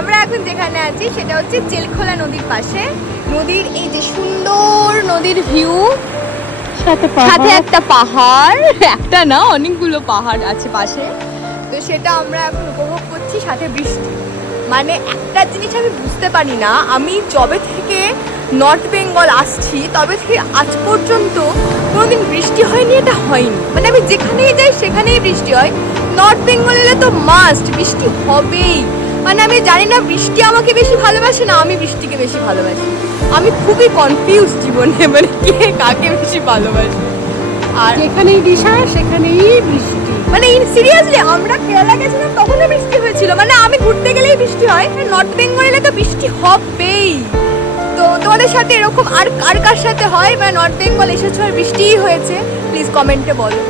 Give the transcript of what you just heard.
আমরা এখন যেখানে আছি সেটা হচ্ছে জেলখোলা নদীর পাশে। নদীর এই যে সুন্দর নদীর ভিউ, সাথে একটা পাহাড়, একটা না অনেকগুলো পাহাড় আছে পাশে। তো সেটা আমরা এখন উপভোগ করছি, সাথে বৃষ্টি। মানে একটা জিনিস আমি বুঝতে পারি না, আমি যবে থেকে নর্থ বেঙ্গল আসছি তবে থেকে আজ পর্যন্ত কোনোদিন বৃষ্টি হয়নি, এটা হয়নি। মানে আমি যেখানেই যাই সেখানেই বৃষ্টি হয়। নর্থ বেঙ্গল এলে তো মাস্ট বৃষ্টি হবেই। মানে আমি জানি না বৃষ্টি আমাকে বেশি ভালোবাসে না আমি বৃষ্টিকে বেশি ভালোবাসি। আমি খুবই কনফিউজ জীবনে, মানে কে কাকে বেশি ভালোবাসে। আর যেখানেই দিশা সেখানেই বৃষ্টি। মানে সিরিয়াসলি আমরা কেরালা গেছিলাম তখনও বৃষ্টি হয়েছিল। মানে আমি ঘুরতে গেলেই বৃষ্টি হয়, নর্থ বেঙ্গলে তো বৃষ্টি হবেই। তো তোমাদের সাথে এরকম আর কার কার সাথে হয়, মানে নর্থ বেঙ্গল এসেছো আর বৃষ্টিই হয়েছে, প্লিজ কমেন্টে বলো।